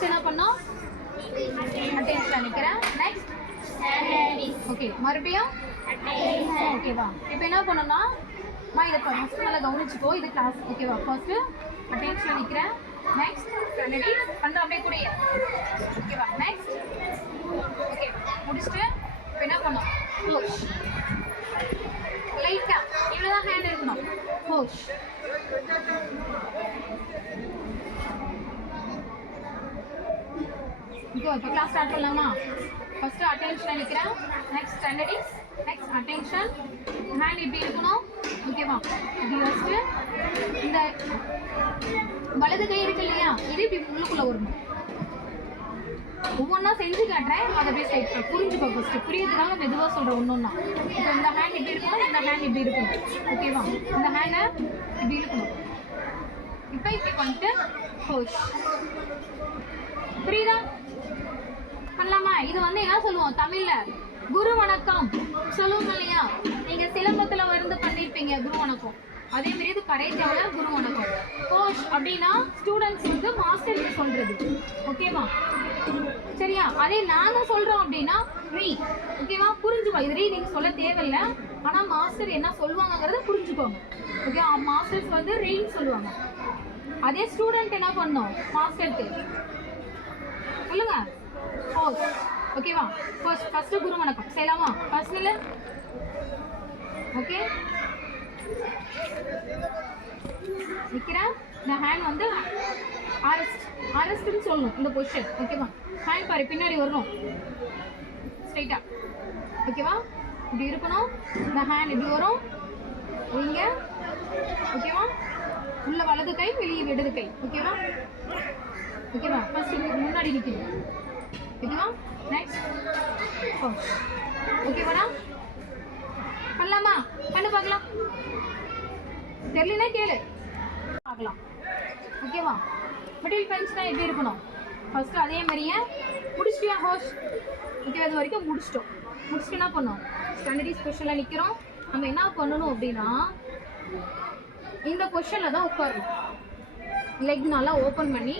First என்ன பண்ணோம் attention நிக்கிறேன் நெக்ஸ்ட் ஓகே மறுபடியும் ஓகேவா இப்போ என்ன பண்ணணும்னா இதை ஃபர்ஸ்ட் நல்லா கவனிச்சுக்கோ இது கிளாஸ் ஓகேவா ஃபர்ஸ்ட் அட்டென்ஷன் நிக்கிறேன் நெக்ஸ்ட் ஸ்டாண்டர்ட் பண்ண அப்படியே கூட ஓகேவா நெக்ஸ்ட் ஓகே முடிச்சிட்டு இப்போ என்ன பண்ணோம் புஷ் லைட்டா இவ்வளவுதான் ஹேண்ட் இருக்கணும் புஷ் இப்போ கிளாஸ் ஸ்டார்ட் பண்ணலாமா ஃபர்ஸ்ட் அட்டென்ஷன் நிக்கிறேன் next standard next attention hand இப்படி இருக்கணும் ஓகேவா இப்படி வச்சுட்டு இந்த வலது கை இருக்கு இல்லையா இது இப்படி உள்ளுக்குள்ள வரணும் ஒவ்வொன்றா செஞ்சு காட்டுறேன் அதை அப்படியே ஸ்ட்ரைட் புரிஞ்சுக்கோ ஃபர்ஸ்ட் புரியுதுக்காக மெதுவாக சொல்கிறேன் ஒன்றொன்னா இப்போ இந்த ஹேண்ட் இப்படி இருக்கணும் இந்த ஹேண்ட் இப்படி இருக்கணும் ஓகேவா இந்த ஹேண்டை இப்படி இருக்கணும் இப்போ இப்படி பண்ணிட்டு புஷ் புரியுதா பண்ணலாமா இது வந்து என்ன சொல்லுவோம் தமிழ்ல குரு வணக்கம் சொல்லுவோம் இல்லையா நீங்க சிலம்பத்துல வந்து பண்ணிருப்பீங்க குரு வணக்கம் அதே மாதிரி இது கரைச்சால குரு வணக்கம் கோஷ் அப்படின்னா ஸ்டூடெண்ட்ஸ் வந்து மாஸ்டருக்கு சொல்றது ஓகேவா சரியா அதே நாங்க சொல்றோம் அப்படின்னா ரீ ஓகேவா புரிஞ்சுக்கோ இது ரீ நீங்க சொல்ல தேவையில்லை ஆனா மாஸ்டர் என்ன சொல்லுவாங்கங்கிறத புரிஞ்சுக்கோங்க ஓகே மாஸ்டர்ஸ் வந்து ரீன்னு சொல்லுவாங்க அதே ஸ்டூடெண்ட் என்ன பண்ணோம் மாஸ்டருக்கு சொல்லுங்க போஸ் ஓகேவா ஃபர்ஸ்ட் குரு வணக்கம் செய்யலாமா ஃபர்ஸ்ட்ல ஓகே நிக்கிறேன் இந்த ஹேண்ட் வந்து ஆர்எஸ்ட்னு சொல்லணும் இந்த பொசிஷன் ஓகேவா ஹேண்ட் பாரு பின்னாடி வரணும் ஸ்ட்ரைட்டா ஓகேவா இப்படி இருக்கணும் இந்த ஹேண்ட் இப்படி வரும் இங்க ஓகேவா உள்ள வலது கை வெளியே இடது கை ஓகேவா ஓகேவா ஃபர்ஸ்ட் முன்னாடி நிற்கணும் ஓகேவா நெக்ஸ்ட் ஓகேவாடா பண்ணலாமா பண்ணு பார்க்கலாம் தெரியலனா கேளு பார்க்கலாம் ஓகேவா மிடில் பெஞ்ச்னா எப்படி இருக்கணும் ஃபர்ஸ்ட் அதே மாதிரியே முடிச்சிட்டியா ஹோஷ் ஓகே அது வரைக்கும் முடிச்சுட்டு என்ன பண்ணோம் ஸ்டாண்டர்ட் ஸ்பெஷலாக நிற்கிறோம் நம்ம என்ன பண்ணணும் அப்படின்னா இந்த பொசிஷனில் தான் உட்காரணும் லெக் நல்லா ஓப்பன் பண்ணி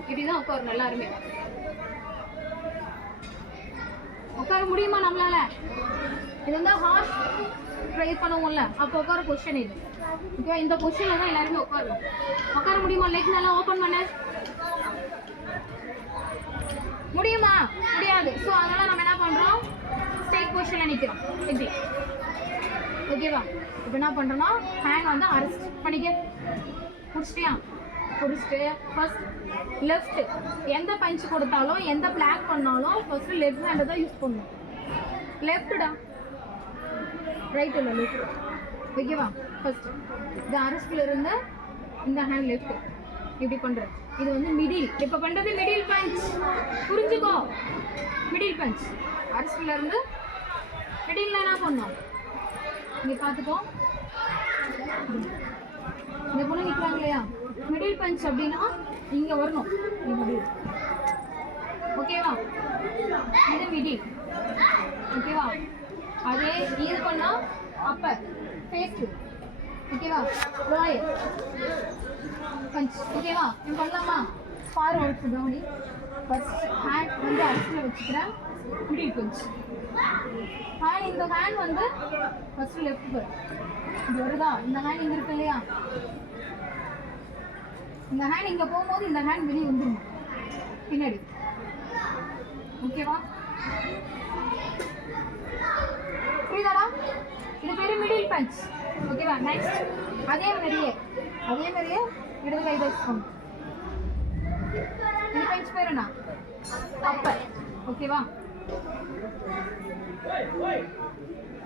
இப்படிதான் உட்காரணும் எல்லாருமே உட்கார முடியுமா நம்மளால இது வந்து ஹார்ட் ட்ரை பண்ணுவோம்ல அப்போ உட்கார பொசிஷன் இது ஓகேவா இந்த பொசிஷன்ல தான் எல்லாருமே உட்காரணும் உட்கார முடியுமா லெக் நல்லா ஓப்பன் பண்ண முடியுமா முடியாது ஸோ அதனால நம்ம என்ன பண்றோம் ஸ்ட்ரைட் பொசிஷன்ல நிற்கிறோம் இப்படி ஓகேவா இப்போ என்ன பண்றோம்னா ஹேண்ட் வந்து அரெஸ்ட் பண்ணிக்க முடிச்சிட்டியா முடிச்சுட்டு ஃபர்ஸ்ட் லெஃப்ட் எந்த பஞ்ச் கொடுத்தாலும் எந்த பிளாக் பண்ணாலும் ஃபர்ஸ்ட் லெஃப்ட் ஹேண்டை தான் யூஸ் பண்ணணும் லெஃப்ட்டா ரைட் இல்லை லெஃப்ட் ஓகேவா ஃபர்ஸ்ட் இந்த அரெஸ்ட்ல இருந்து இந்த ஹேண்ட் லெஃப்ட் இப்படி பண்ணுறது இது வந்து மிடில் இப்போ பண்ணுறது மிடில் பஞ்ச் புரிஞ்சுக்கோ மிடில் பஞ்ச் அரெஸ்ட்ல இருந்து மிடில் என்ன பண்ணோம் இங்கே பார்த்துக்கோ இந்த பொண்ணு நிற்கிறாங்க இல்லையா மிடில் பஞ்ச் அப்படின்னா இங்க வரணும் ஓகேவா இது மிடில் ஓகேவா அதே இது பண்ணா அப்பர் ஃபேஸ் ஓகேவா லோயர் பஞ்ச் ஓகேவா இது பண்ணலாமா ஃபார்வர்ட் கவுனி ஃபர்ஸ்ட் ஹேண்ட் வந்து அரெஸ்ட்ல வச்சுக்கிறேன் மிடில் பஞ்ச் ஹேண்ட் இந்த ஹேண்ட் வந்து ஃபர்ஸ்ட் லெஃப்ட் வரும் இது வருதா இந்த ஹேண்ட் இங்க இருக்கு இல்லையா இந்த ஹேண்ட் இங்கே போகும்போது இந்த ஹேண்ட் வெளியே வந்துடும் பின்னாடி ஓகேவா புரியுதாடா இது பேர் மிடில் பஞ்ச் ஓகேவா நெக்ஸ்ட் அதே மாதிரியே இடது கை வச்சுக்கோங்க இந்த பஞ்ச் பேர் என்ன அப்பர் ஓகேவா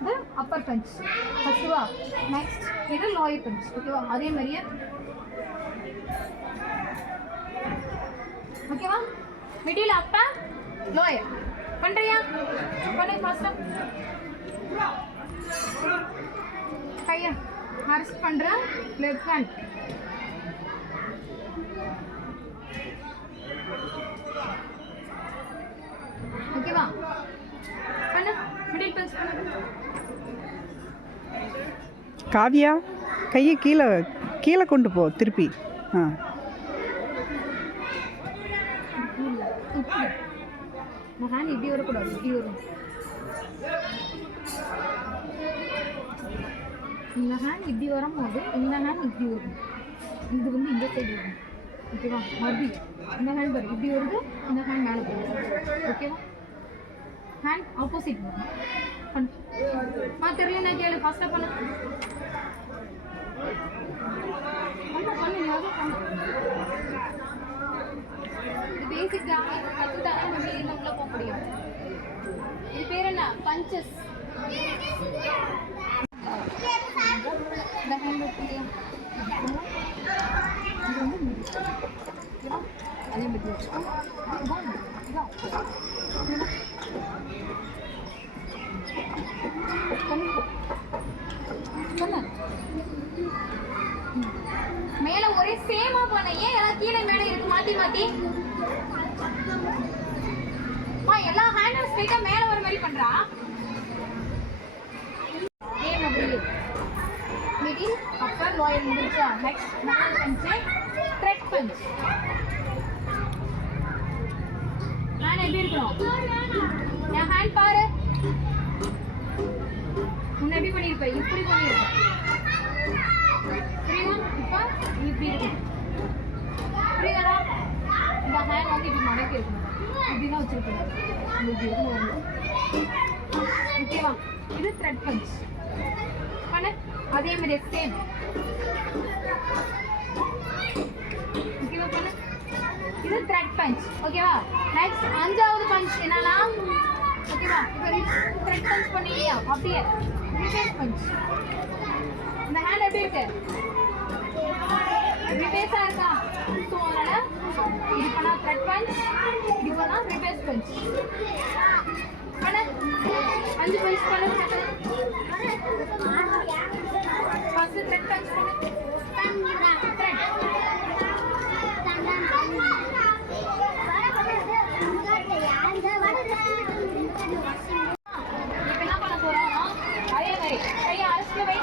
இது அப்பர் பஞ்ச் ஃபர்ஸ்ட்டுவா நெக்ஸ்ட் இது லோயர் பஞ்ச் ஓகேவா அதே மாதிரியே ஓகேவா மிடில் அப்பர் லோயர் பண்றியா பண்ணு ஃபாஸ்டா கையா அரெஸ்ட் பண்ற லெஃப்ட் ஹேண்ட் ஓகேவா பண்ணு மிடில் பஞ்ச் பண்ணு காவியா கையை கீழே கீழே கொண்டு போ திருப்பி இந்த ஹேண்ட் இப்படி வரக்கூடாது, இப்படி வரும். இந்த ஹேண்ட் இப்படி வரும்போது இந்த ஹேண்ட் இப்படி வரும். இது வந்து இந்த சைடு வரும். ஓகேவா? மறுபடியும் இந்த ஹேண்ட் பாரு இப்படி வருது, இந்த ஹேண்ட் மேலே போகுது. ஓகேவா? ஹேண்ட் ஆப்போசிட் வரும். பண்ணு. தெரியல நான் கேளு. ஃபர்ஸ்ட்டாக பண்ணு. பண்ணு யாரும் பண்ணு. இது பேசிக் தான். கற்றுக்கிட்டாதான் நம்ம வெளியில் உள்ள போக முடியும். இது பேர் என்ன? பஞ்சஸ். இந்த ஹேண்ட் இருக்கு இல்லையா, இது வந்து ஓகேவா? அதே மாதிரி வச்சுக்கோ. மேல ஒரே சேமா பண்ண. ஏன் எல்லாம் கீழே மேலே இருக்கு மாத்தி மாத்தி? எல்லா ஹேண்டும் ஸ்ட்ரைட்டா மேல வர மாதிரி பண்றா. ஏன் அப்படி? மிடில், அப்பர், லோயர் முடிச்சா. நெக்ஸ்ட் நாலு பஞ்ச், த்ரெட் பஞ்ச். ஹேண்ட் எப்படி இருக்கணும்? என் ஹேண்ட் பாரு. முன்ன எப்படி பண்ணியிருப்ப? இப்படி பண்ணியிருப்ப. புரியுதா? இப்போ இப்படி இருக்கும். புரியுதா? இந்த ஹேண்ட் வந்து இப்படி மடக்கி இருக்கணும். இப்படிதான் வச்சிருக்கணும். இப்படி இருக்கும். ஓகேவா? இது த்ரெட் பஞ்ச். பண்ண அதே மாதிரி சேம். ஓகேவா? பண்ண இது த்ரெட் பஞ்ச். ஓகேவா? நெக்ஸ்ட் அஞ்சாவது பஞ்ச் என்னன்னா, ஓகேவா? இப்போ த்ரெட் பஞ்ச் பண்ணியா? அப்படியே ரிவர்ஸ் பஞ்ச். இந்த ஹேண்ட் எப்படி இருக்கு? ரிவர்ஸா இருக்கா? ஸோ அதனால இது பண்ணா த்ரெட் பஞ்ச், இது பண்ணா ரிவர்ஸ் பஞ்ச். பண்ண 5 பஞ்ச் பண்ணு. ஃபர்ஸ்ட் த்ரெட் பஞ்ச் பண்ணு. த்ரெட். இப்போ என்ன பண்ண போறோம்? அதே மாதிரி கையை அரைச்சிட்டு வை.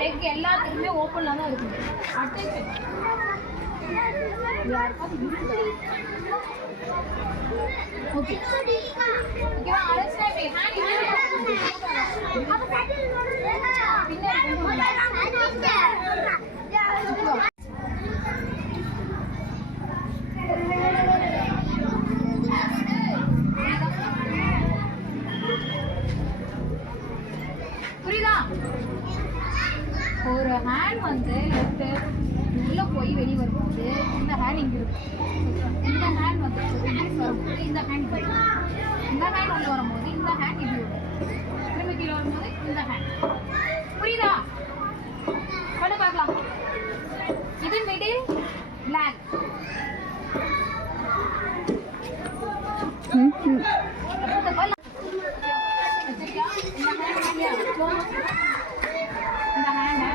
லெக் எல்லாத்துக்குமே ஓப்பன்ல தான் இருக்குது. அட்டென்ஷன். ஓகே ஓகேவா? அரைச்சிட்டா இப்படி ஹேண்ட் புரியுதா? ஒரு ஹேண்ட் வந்து லெஃப்ட் உள்ள போய் வெளியே வரும்போது இந்த ஹேண்ட் இங்கே இருக்கும். இந்த ஹேண்ட் வந்து வரும்போது இந்த ஹேண்ட் இந்த ஹேண்ட் உள்ள வரும்போது இந்த ஹேண்ட் இப்படி வரும். திரும்ப கீழே வரும்போது இந்த ஹேண்ட். புரியுதா? பண்ண பார்க்கலாம். இது மிடில் பிளாக். இந்த ஹேண்டை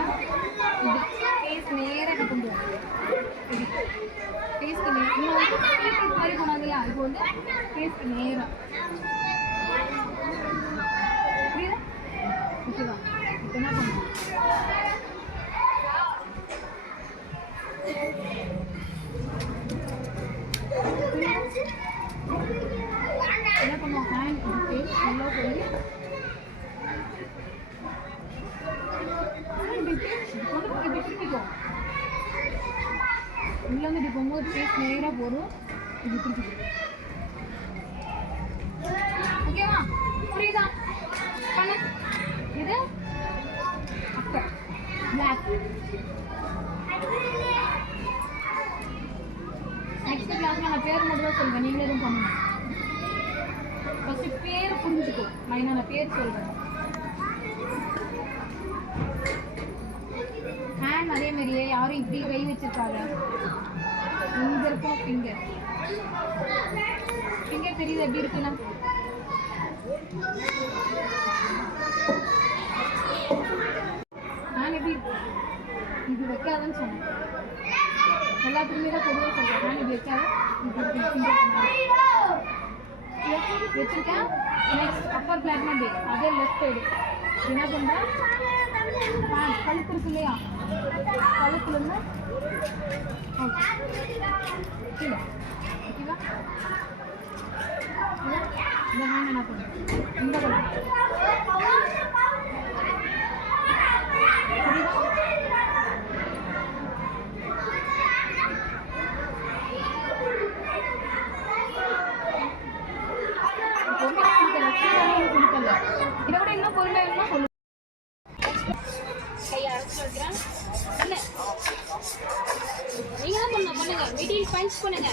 இது ஃபேஸ் நேராக கொண்டு வரும். ஃபேஸ்க்கு நேரம் மாதிரி போனாங்க இல்லையா? இப்போ வந்து ஃபேஸ்க்கு நேராக. புரியுதா? ஓகேவா? இப்போ என்ன பண்ணுவோம்? என்ன பண்ணுவோம்? ஹேண்ட் ஃபேஸ் நல்லா போய் உள்ள வந்து இப்படி போகும்போது ஃபேஸ் நேராக போகிறோம். இப்படி திருப்பி. ஓகேவா? புரியுதா? பண்ணு. இது அப்பர் பிளாக். நெக்ஸ்ட் கிளாஸ்ல நான் பேர் மட்டும் தான் சொல்லுவேன். நீங்களே எதுவும் பண்ணணும். ஃபர்ஸ்ட் பேர் புரிஞ்சுக்கோ. நான் பேர் சொல்கிறேன். ஹேண்ட் அதே மாதிரியே யாரும் இப்படி கை வச்சிருக்காங்க. இங்க இருக்கும் ஃபிங்கர். ஃபிங்கர் தெரியுது எப்படி இருக்குன்னா? ஹேண்ட் எப்படி இது வைக்காதன்னு சொன்னேன். எல்லாத்துக்குமே தான் பொதுவாக சொல்கிறேன். ஹேண்ட் இப்படி வச்சாலும் இப்படி வச்சிருக்கேன். நெக்ஸ்ட் அப்பர் பிளாக்னா பேஸ். அதே லெஃப்ட் சைடு என்ன பண்ணுறேன்? கழுத்து இருக்கு இல்லையா? கழுத்துலேருந்து ஓகே ஓகேவா? இந்த ஹேண்ட் என்ன பண்ணுறோம் இந்த பக்கம் இதை விட இன்னும் பொறுமையாக இருந்தால் சொல்லுங்க. கையை அரைச்சி வைக்கிறேன். இல்லை நீங்கள் தான் பண்ணுங்க. மிடில் பஞ்ச் பண்ணுங்க.